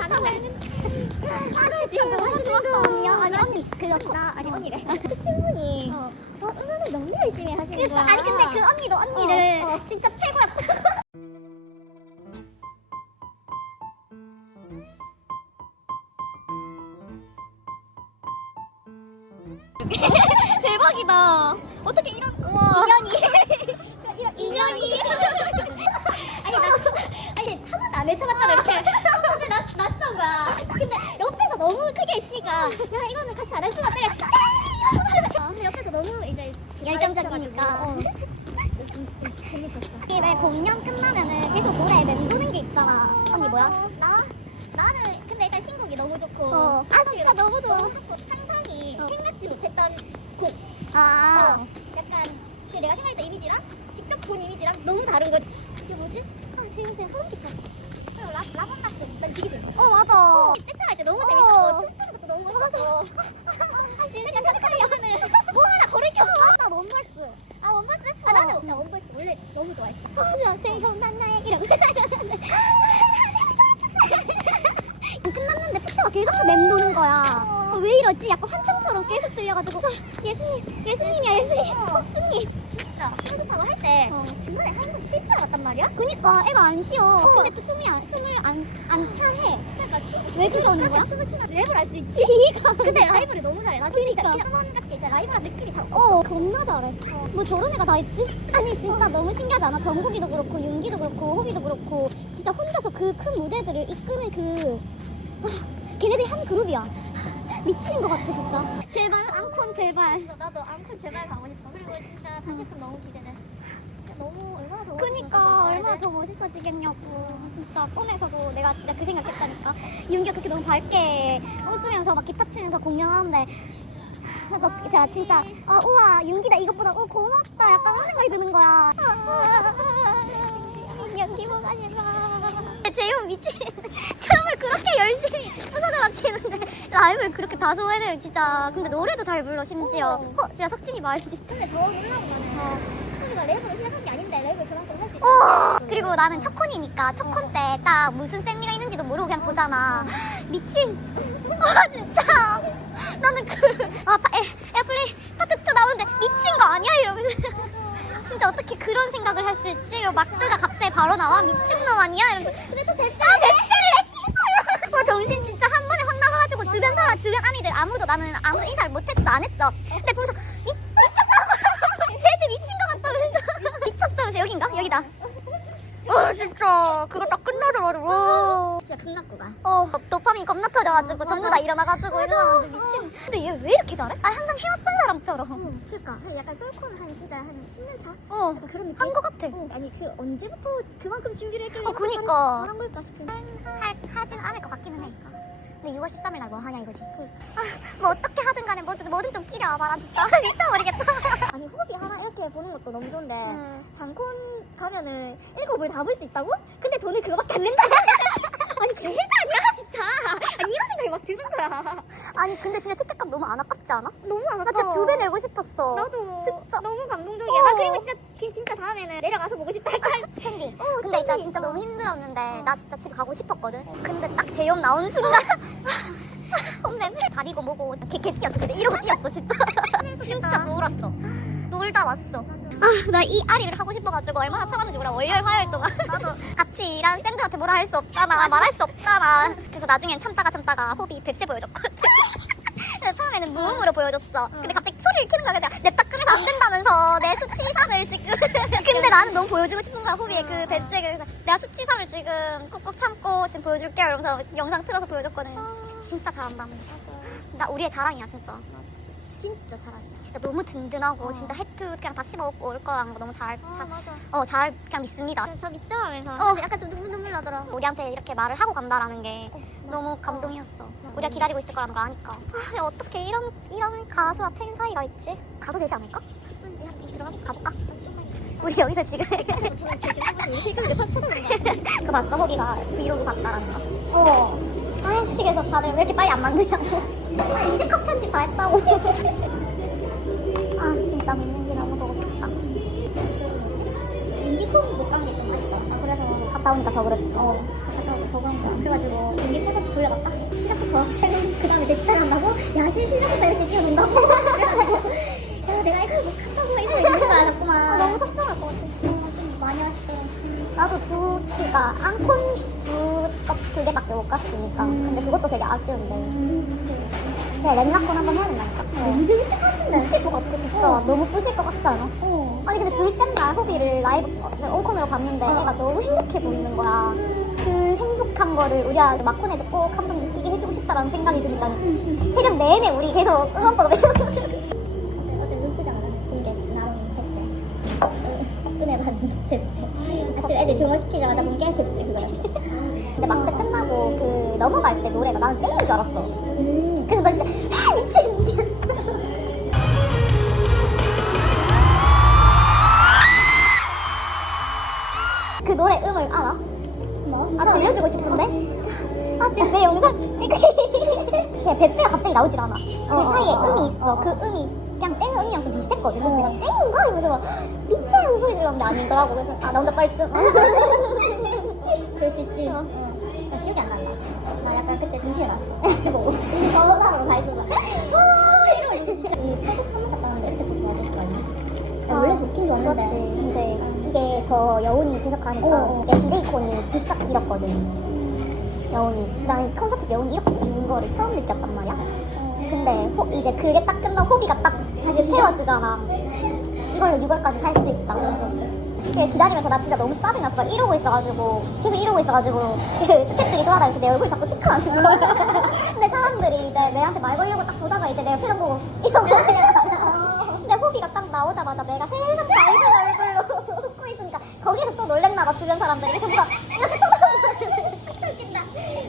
아. 아니. 그 어. 어, 근데 그 언니도 언니를 어, 어. 진짜 최고였다. 대박이다. 어떻게 이런 우와. 인연이 이런 인연이 아니 나 아니 한 번도 안 외쳐봤잖아 야 이거는 같이 안할 수가 없다. 아, 근데 옆에서 너무 이제 열정적이니까. 어. 재밌었어. 왜 공연 끝나면은 계속 노래 맴도는 게 있잖아. 언니 뭐야? 어, 나 나는 근데 일단 신곡이 너무 좋고. 어. 아 진짜 너무 좋아. 너무 좋고 상상이 어. 생각지 못했던 곡. 아. 어, 약간 그 내가 생각했던 이미지랑 직접 본 이미지랑 너무 다른 거지. 이게 뭐지? 아, 지금 생 소름 끼쳐. 그리고 라, 라본다스 난 되게 재밌어. 어 맞아. 떼창할 때 너무 어. 재밌었고 춤추는 것도 너 무 멋있었고. 아, 진짜 연을 뭐 하나 고를 게 없어. 나 원벌스. 아 원버스? 아 나는 진짜 원버스 원래 너무 좋아했어. 어, 제이홉 난 나의 이름. 끝났는데 푸처가 계속 맴도는 거야. 어, 왜 이러지? 약간 환청처럼 계속 들려가지고 예수님, 예수님이야 예수님, 어. pop스님. 진짜 연습하고 할 때 어. 중간에 하는 거 알았단 말이야. 그니까 애가 안 쉬어. 어. 근데 또 숨이 안, 숨을 안, 안 차해. 그러니까 춤 왜 그러는 거야? 춤을 추면 랩을 할 수 있지. 이가. 근데 라이브를 너무 잘해. 나 그러니까. 음원 같이 진짜 라이브랑 느낌이 잘. 어, 겁나 잘해. 뭐 저런 애가 다 있지? 아니 진짜 너무 신기하지 않아? 정국이도 그렇고 윤기도 그렇고 호비도 그렇고 진짜 혼자서 그 큰 무대들을 이끄는 그 와, 걔네들이 한 그룹이야. 미친 것 같아 진짜. 제발 앙콘 제발. 나도, 앙콜 제발 가고 싶어. 그리고 진짜 단체품 너무 기대돼. 너무 얼마나 더 그니까 얼마나 더 멋있어지겠냐고. 진짜 폰에서도 내가 진짜 그 생각했다니까. 윤기가 그렇게 너무 밝게 웃으면서 막 기타 치면서 공연하는데. 너 제가 진짜 아 우와 윤기다 이것보다 어 고맙다 약간 그런 생각이 드는 거야. 연기 보고 싶어. 제이홉 미친. 춤을 그렇게 열심히 부서져라 치는데 라이브를 그렇게 다소해내요 진짜. 근데 노래도 잘 불러 심지어. 오. 어 진짜 석진이 말했지. 근데 더 놀라운 거는 우리가 랩으로 게 아닌데 어 그리고 나는 첫 콘이니까 첫콘 때 딱 무슨 셀미가 있는지도 모르고 그냥 보잖아. 미친. 아 진짜. 나는 그아 에어플레이 파트 2 나오는데 미친 거 아니야 이러면서. 진짜 어떻게 그런 생각을 할 수 있지? 그리고 막드가 갑자기 바로 나와 미친놈 아니야? 이러면서 또 뱃살을 아 뱃살을 해 씨발 어, 정신 진짜 한 번에 확 나가가지고 주변 사람 주변 아미들 아무도 나는 아무 인사를 못했어 안 했어 근데 보면서 미, 미쳤다고 쟤쟤 미친 것 같다면서 미쳤다면서 여긴가? 여기다 어 진짜 그거 딱 끝나자마자 와 진짜 극락구가. 어, 도파민 겁나 터져가지고 전부 다 일어나가지고 일어나는데 미친. 근데 얘 왜 이렇게 잘해? 아 항상 해왔던 사람처럼. 그니까 약간 솔콘 한 진짜 한 10년 차? 어, 약간 그런 느낌? 한 거 같아. 어, 아니 그 언제부터 그만큼 준비를 했길래 어, 그니까. 잘한 걸까 싶은 할 하진 않을 것 같기는 해. 근데 6월 13일 날 뭐 하냐 이거지. 아, 뭐 어떻게 하든 간에 뭐든 뭐든 좀 끼려 봐라 진짜 미쳐버리겠다. 아니 호흡이 하나 이렇게 보는 것도 너무 좋은데 음. 단콘 가면은 일곱 을 다 볼 수 있다고? 근데 돈을 그거밖에 안 낸다 아니 개해자 아니야 진짜 아니 이런 생각이 막 드는 거야 아니 근데 진짜 티켓값 너무 안 아깝지 않아? 너무 안나 진짜 두 배 내고 싶었어. 나도 진짜. 너무 감동적이야 어. 나 그리고 진짜 그 진짜 다음에는 내려가서 보고 싶다 약간 스탠딩. 어, 근데 진짜. 진짜 어. 너무 힘들었는데 나 진짜 집에 가고 싶었거든. 근데 딱 제이홉 나온 순간 혼내 다리고 뭐고 개, 개 뛰었어. 근데 이러고 뛰었어 진짜. 진짜 놀았어. 놀다 왔어. 아, 나 이 아리를 하고 싶어가지고 얼마나 참았는지 몰라. 월요일, 화요일 동안. 나도 같이 일하는 쌤들한테 뭐라 할 수 없잖아. 말할 수 없잖아. 그래서 나중엔 참다가 참다가 호비 뱁새 보여줬거든. 그래서 처음에는 무음으로 보여줬어. 근데 갑자기 소리를 키는 거야. 내가 냅다 끄면서 안 된다면서 내 수치사를 지금. 근데 나는 너무 보여주고 싶은 거야. 호비의 그 뱁새를. 그래서 내가 수치사를 지금 꾹꾹 참고 지금 보여줄게요. 이러면서 영상 틀어서 보여줬거든. 진짜 잘한다면서. 나 우리의 자랑이야, 진짜. 진짜 잘한다 진짜 너무 든든하고 어. 진짜 해투 그냥 다 씹어 먹고 올 거라는 거 너무 잘, 잘, 맞아 어, 잘 그냥 믿습니다. 저 믿죠 하면서 어. 약간 좀 눈물 나더라 우리한테 이렇게 말을 하고 간다라는 게 어, 너무. 감동이었어. 어. 우리가 기다리고 있을 거라는 걸 아니까. 아, 어떻게 이런 이런 가수와 팬 사이가 있지? 가도 되지 않을까? 10분 한 들어가 가볼까? 우리 여기서 지금 그거 봤어? 호기가 브이로그 봤다라는 거. 어. 하얀식에서 다들 왜 이렇게 빨리 안 만드냐고. 아, 이제 컷 편집 다 했다고. 아 진짜 오니까 더 그렇지. 어, 더간 거야. 그래가지고 경기 콘서트 돌려갔다. 시작부터 그 다음에 대치타를 한다고? 야, 실 시작부터 이렇게 뛰어논다고? 그래가지고 야, 내가 이거 못한다고 이거 있는 거야, 자꾸만. 아, 너무 속상할 것 같아. 어, 좀 많이 아쉽더라. 나도 두, 그니까, 앙콘 두, 컵두 개밖에 못 갔으니까. 근데 그것도 되게 아쉬운데. 음, 그치. 그래, 랩락콘 한번 해야 된다니까. 너무 재밌을 것 같은데. 미칠 것 같아, 진짜. 어. 너무 뿌실 것 같지 않아? 어. 아니, 근데 둘째 날 호비를 라이브, 어, 온콘으로 봤는데 어. 애가 너무 행복해 보이는 거야. 그 행복한 거를 우리가 마콘에도 꼭 한 번 느끼게 해주고 싶다라는 생각이 드니까 새벽 내내 우리 계속 응원법을 외우고 어제, 눈 뜨자마자 본게 나름 뎁스. 은혜 받은 뎁스. 아침 애들 등원시키자마자 본게 뎁스 그거였어. 근데 막대 끝나고 그 넘어갈 때 노래가 나는 땡인 줄 알았어. 음. 그래서 나 진짜 그 노래 음을 알아? 뭐? 아 들려주고 싶은데 아 지금 내 영상 그냥 뱁스가 갑자기 나오질 않아 그 어, 사이에 어, 어, 음이 있어 어, 어. 그 음이 그냥 땡 음이랑 좀 비슷했거든 그래서 어. 내가 땡인가? 이러면서 막 미쳐라는 소리 질렀는데 아니더라고 그래서 아 나 혼자 뻘쭘 그럴 수 있지. 어. 어. 나 기억이 안 난다. 나 약간 그때 중심에 갔어. 뭐 이미 저 사람으로 가 있어서. 아, 이러고 있었어. 이 태국 한번 갔다 왔는데 에스테코 좋아졌을 거 아니야? 나 원래 좋긴 좋았는데. 근데 더 여운이 계속 가니까 어, 어. 이게 디레이콘이 진짜 길었거든. 여운이. 난 콘서트 여운이 이렇게 긴 거를 처음 느꼈단 말이야. 근데 호, 이제 그게 딱 끝나고 호비가 딱 다시 채워주잖아. 이걸로 6월까지 살 수 있다. 그래서 기다리면서 나 진짜 너무 짜증났어. 이러고 있어가지고 계속 이러고 있어가지고 그 스태프들이 돌아다니면서 내 얼굴 자꾸 체크하는 거야. 근데 사람들이 이제 내한테 말 걸려고 딱 보다가 이제 내가 표정 보고 이러고 그냥 근데 호비가 딱 나오자마자 내가 세상 밝은 얼굴로 웃고 있으니까 거기서 또 놀랬나 봐 주변 사람들이 전부 다 이렇게 웃긴다.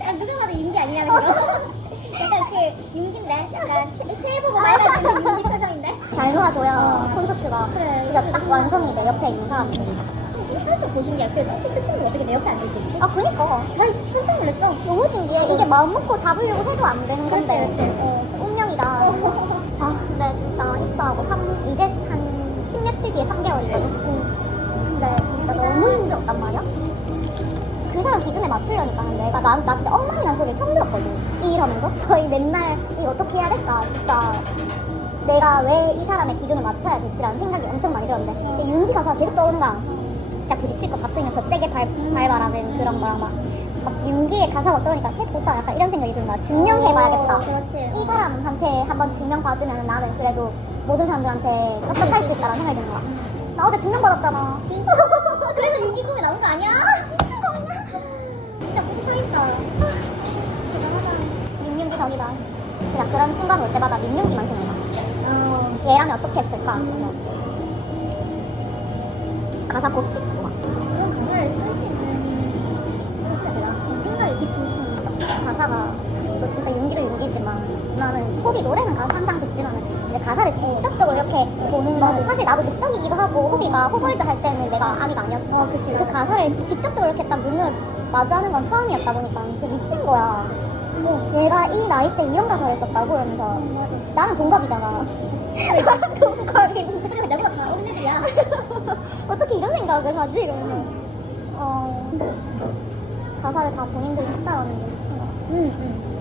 야, 누가 봐도 윤기 아니냐는 거. 약간 그 윤기인데? 약간 채- 채 보고 말해주는 윤기 표정인데? 잘 놀아줘야 어. 콘서트가 그래. 진짜 딱 완성이 돼 옆에 있는 사람들이 사실 보신 게 그, 실제 친구가 어떻게 내 옆에 앉을 수 있지? 아 그니까 잘 깜짝 놀랐어. 너무 신기해 이게 마음 먹고 잡으려고 해도 안 되는 건데 그렇지, 어. 운명이다 아 근데 진짜 입사하고 3, 이제 한 십며칠 뒤에 3개월이거든 근데 진짜 너무 힘들었단 말이야? 그 사람 기준에 맞추려니까는 내가 나, 나 진짜 엉망이라는 소리를 처음 들었거든. 이 일하면서? 거의 맨날 이거 어떻게 해야 될까? 진짜 내가 왜 이 사람의 기준을 맞춰야 되지라는 생각이 엄청 많이 들었는데 근데 윤기 가사가 계속 떠오르는 거야. 진짜 부딪힐 것 같으면 더 세게 밟, 밟아라는 그런 거랑 막, 막 윤기의 가사가 떠오르니까 해보자 약간 이런 생각이 드는 거야. 증명해봐야겠다. 어, 그렇지. 이 사람한테 한번 증명받으면 나는 그래도 모든 사람들한테 떳떳할 수 있다는 생각이 드는 거야. 나 어제 증명받았잖아. 진짜? 꿈에 나온 거 아니야? 미친 거 아니야? 진짜 뿌듯하겠다. 대단하다. 민윤기 덕이다 진짜 그런 순간 올 때마다 민윤기만 생각나 어. 얘라면 어떻게 했을까 가사 곱씹고 막 그런 가사를 쓸 수 있는 글쎄 내가 생각이 깊은 가사가 뭐 진짜 윤기도 윤기지 만 나는 호비 노래는 가- 항상 듣지만은 이제 가사를 직접적으로 이렇게 보는 건 사실 나도 늑덕이기도 하고 호비가 호걸드 할 때는 내가 아미가 아니었어. 그치. 그 가사를 직접적으로 이렇게 딱 눈으로 마주하는 건 처음이었다 보니까 진짜 미친 거야. 어, 얘가 이 나이 때 이런 가사를 썼다고 그러면서 맞아. 나는 동갑이잖아. 나는 동갑인데 그리고 내보다 다 어린 애들이야. 어떻게 이런 생각을 하지 이러면서 어 가사를 다 본인들이 썼다라는 게 미친 거 같아. 응응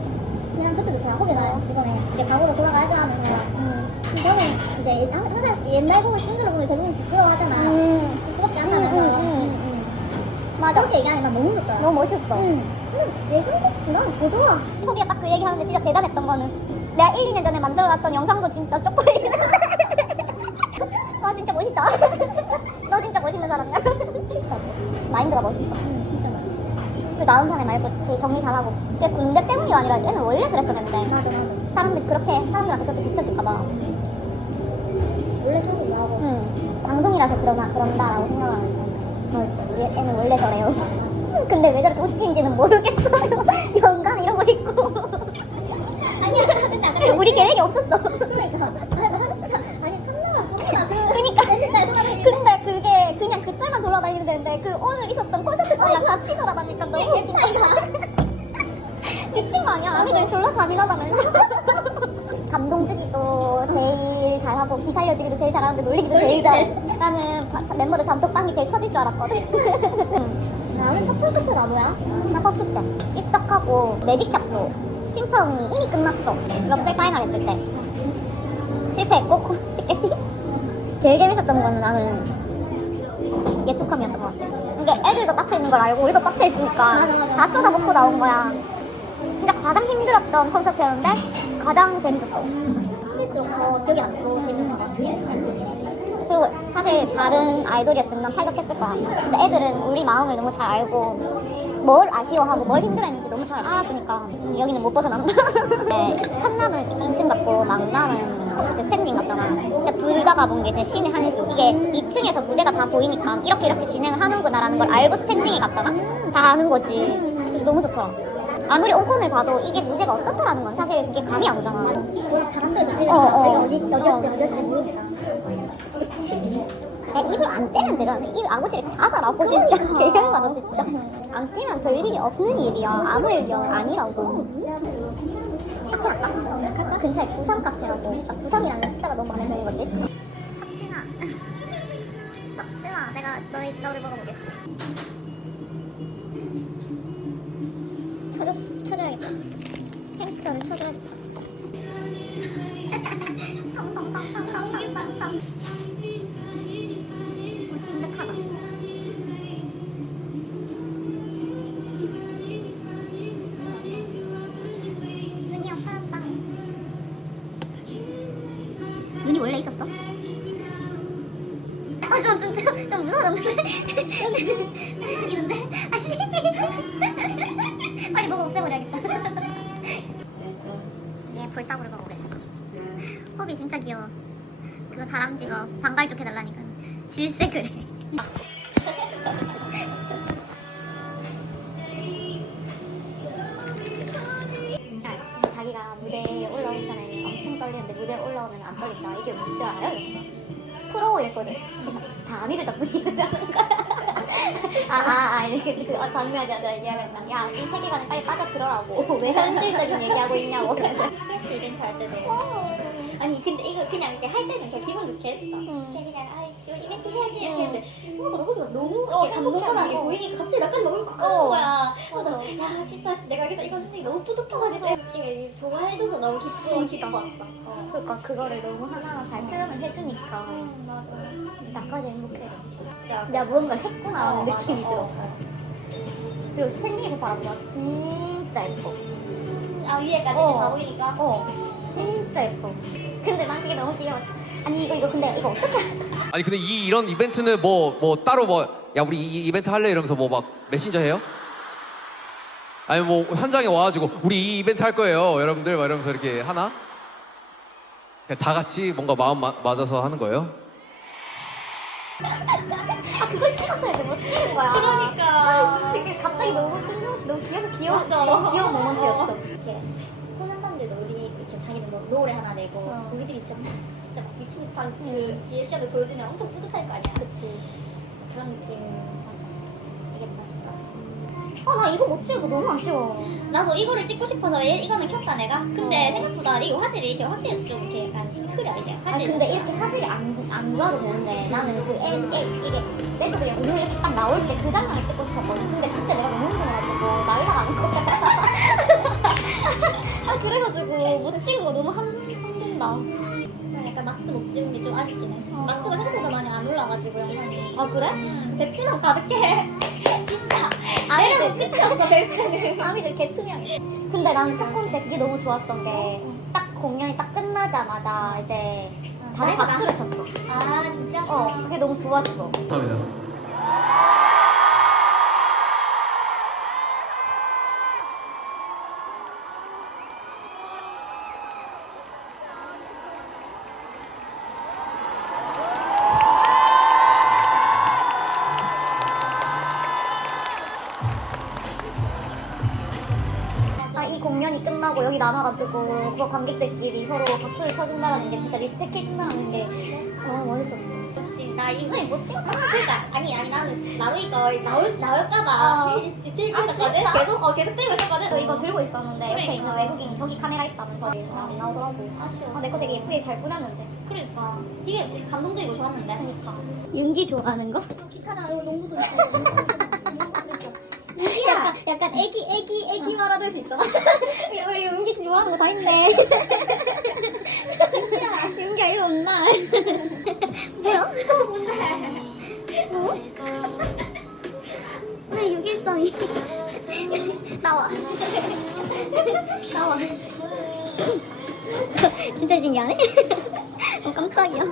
그냥 그때도 그냥 호비가 이번에 이제 과거로 돌아가야지 하면서 음. 저는 이제 항- 항상 옛날 보고 친구를 보면 대부분 부끄러워하잖아 음. 부끄럽지 응, 않다면서 응, 응, 응. 맞아. 그렇게 얘기하니까 너무 좋더라 너무 멋있어. 응 근데 예전에 더 좋아 호비가 딱 그 얘기 하는데 진짜 대단했던 거는 내가 1, 2년 전에 만들어놨던 영상도 진짜 쪽팔리는데 너 진짜 멋있다. 너 진짜 멋있는 사람이야. 진짜 마인드가 멋있어. 맛있어 그 나은 사내 말고 그 정리 잘하고 그게 군대 때문이 아니라 얘는 원래 그랬었는데 맞아 맞아 사람들이 그렇게 사람들한테 그렇게 비춰줄까봐 원래 청소 나오고 응 방송이라서 그러나 그런다라고 생각을 하니까 절대 얘- 얘는 원래 저래요. 근데 왜 저렇게 웃긴지는 모르겠어요. 이런 거 있고. 아니야 근데 우리 계획이 없었어. 그러니까 아니 판나가 저거다 그니까. 진짜 돌아다니는 근데 그게 그냥 그 짤만 돌아다니면 되는데 그 오늘 있었던 콘서트 짤랑 같이 돌아다니까 너무 웃긴 거야. 미친 거 아니야? 아미들 졸라 잔인하다며. 감동 주기도 제일 잘하고 기 살려주기도 제일 잘하는데 놀리기도 제일 잘해. 나는 바- 멤버들 단톡방이 제일 터질 줄 알았거든. 응. 나는 첫 콘서트가 뭐야? 나 버스 때 입덕하고 매직샵도 신청이 이미 끝났어 럽셀 파이널 했을 때 실패했고 티켓이 제일 재밌었던 거는 나는 예투컴이었던 것 같아. 이게 애들도 빡쳐 있는 걸 알고 우리도 빡쳐 있으니까 다 쏟아붓고 나온 거야. 진짜 가장 힘들었던 콘서트였는데 가장 재밌었어. 힘들수록 더 기억에 남고 재밌는 것 같아. 그리고 사실 다른 아이돌이었으면 난 탈덕했을 거야. 근데 애들은 우리 마음을 너무 잘 알고 뭘 아쉬워하고 뭘 힘들어했는지 너무 잘 알아주니까 여기는 못 벗어난다. 네, 첫날은 2층 갔고 막날은 그 스탠딩 갔잖아. 그러니까 둘다 가본 게 이제 신의 한 수. 이게 2층에서 무대가 다 보이니까 이렇게 이렇게 진행을 하는구나라는 걸 알고 스탠딩에 갔잖아. 다 아는 거지. 그래서 너무 좋더라. 아무리 오픈을 봐도 이게 무대가 어떻더라는 건 사실 그게 감이 안 오잖아. 다른 데서 찍은 어, 어. 어디, 어디였지, 어디였지 모르겠 어. 야, 입을 안 떼면 되잖아. 입 아구지를 닫아라고 진짜 개열받아 진짜. 안 떼면 별 일이 없는 일이야. 아무 일이 아니라고. 카페 할까? 근처에 부산 카페라고. 나 부산이라는 숫자가 너무 마음에 드는 거지. 석진아. 석진아, 내가 너희, 너를 먹어보겠어. 쳐줬, 쳐줘야겠다. 햄스터를 쳐줘야겠다. 이런데? 아씨. 빨리 먹어 없애버려야겠다. 얘 볼따구를 먹어보겠어. 호비 진짜 귀여워. 그거 다람쥐서 방갈죽 해달라니까. 질색을 해. 자, 지금 자기가 무대에 올라오잖아요. 엄청 떨리는데 무대에 올라오면 안 떨린다. 이게 뭔지 알아요? 프로였거든. 다 아미를 덕분이라는 거야. 아, 아, 아, 이렇게 그 어, 장면이 아니라 얘기하겠다. 야, 이 세계관에 빨리 빠져들어라고. 왜 현실적인 얘기하고 있냐고. 프레시 이벤트 할 때도. 아니, 근데 이거 그냥 이렇게 할 때는 그냥 기분 좋게 했어. 이렇게 그냥, 아, 이거 이벤트 해야지. 이렇게 했는데, 생각보다 호비가 너무 어, 감동하게 보이니까 갑자기 나까지 너무 욱하는 거야. 그래서, 야, 진짜 씨, 내가 여기서 이거 했는데 너무 뿌듯해가지고. 이게 좋아해줘서 너무 기쁘고 기뻤어. 그러니까 그거를 너무 하나하나 잘 표현을 해주니까. 맞아. 나까지 행복해. 진짜. 내가 무언가 했구나라는 느낌이 들어. 그리고 스탠딩에서 바라보다 진짜 예뻐. 아 위에까지 어. 다 보이니까. 어. 진짜 예뻐. 근데 난 그게 너무 귀여워. 아니 이거 이거 근데 이거 어떻게? 아니 근데 이 이런 이벤트는 뭐 뭐 따로 뭐 야 우리 이 이벤트 할래 이러면서 뭐 막 메신저 해요? 아니 뭐 현장에 와가지고 우리 이 이벤트 할 거예요 여러분들 막 이러면서 이렇게 하나? 그냥 다 같이 뭔가 마음 마- 맞아서 하는 거예요? 아 그걸 찍었어야지 못 찍은 거야. 그러니까. 아 지금 갑자기 너무 뜬금없이 너무 귀여워 귀여워. 너무 귀여운 모먼트였어. 이렇게 소년단들도 우리 이렇게 자기는 뭐 노래 하나 내고 우리들이 진짜 진짜 막 미친 듯한 그 리액션을 보여주면 엄청 뿌듯할 거 아니야. 그치. 그런 느낌 맞아. 이겠다 싶더라. 아나 이거 못 찍고 너무 아쉬워. 나도 이거를 찍고 싶어서 얘, 이거는 켰다 내가. 근데 생각보다 이거 화질이 이렇게 확대해서 좀 이렇게 약간 흐려 이게 화질이. 근데 이렇게 화질이 안, 안 좋아도 되는데 나는 그 애, 애, 이게 내저도 우리 이렇게 딱 나올 때 그 장면을 찍고 싶었거든. 근데 그때 내가 너무 힘들어가지고 날라가는 거야. 아 그래가지고 못 찍은 거 너무 함, 힘든다. 난 약간 마트 못 찍은 게 좀 아쉽긴 해. 마트가 생각보다 많이 안 올라가지고 영상이. 아 그래? 응. 백수랑 가득해. 진짜. 끝이 없어 백수는. 아미들 개투명해. 근데 나는 첫 콘때 그게 너무 좋았던 게 딱 공연이 딱 끝나자마자 이제 다들 박수를 쳤어. 아 진짜? 어 그게 너무 좋았어. 감사합니다. 아, 이 공연이 끝나고 여기 남아가지고 그거 관객들끼리 서로 박수를 쳐준다는 게 진짜 리스펙 해준다는 게 너무 멋있었어. 나 이거 못 찍었다. 그러니까 아니 아니 나는 나루이가 나올 나올까봐 들고 있었거든. 계속 어 계속 들고 있었거든. 이거 들고 있었는데 옆에 있는 외국인이 저기 카메라 있다면서 안 나오더라고. 아쉬워. 아, 내 거 되게 예쁘게 잘 꾸몄는데. 그러니까 되게 감동적이고 좋았는데. 그러니까. 윤기 좋아하는 거? 기타랑 농구도 있어. 농구도 있어. 약간 약간 애기 애기 애기 말하듯이 있잖아. 우리 은기 좋아하는 거 다 있네. 은기야 은기야 이리 온나. 뭐야? 뭐? 왜 613이? 나와. 나와. 진짜 신기하네. 어, 깜짝이야.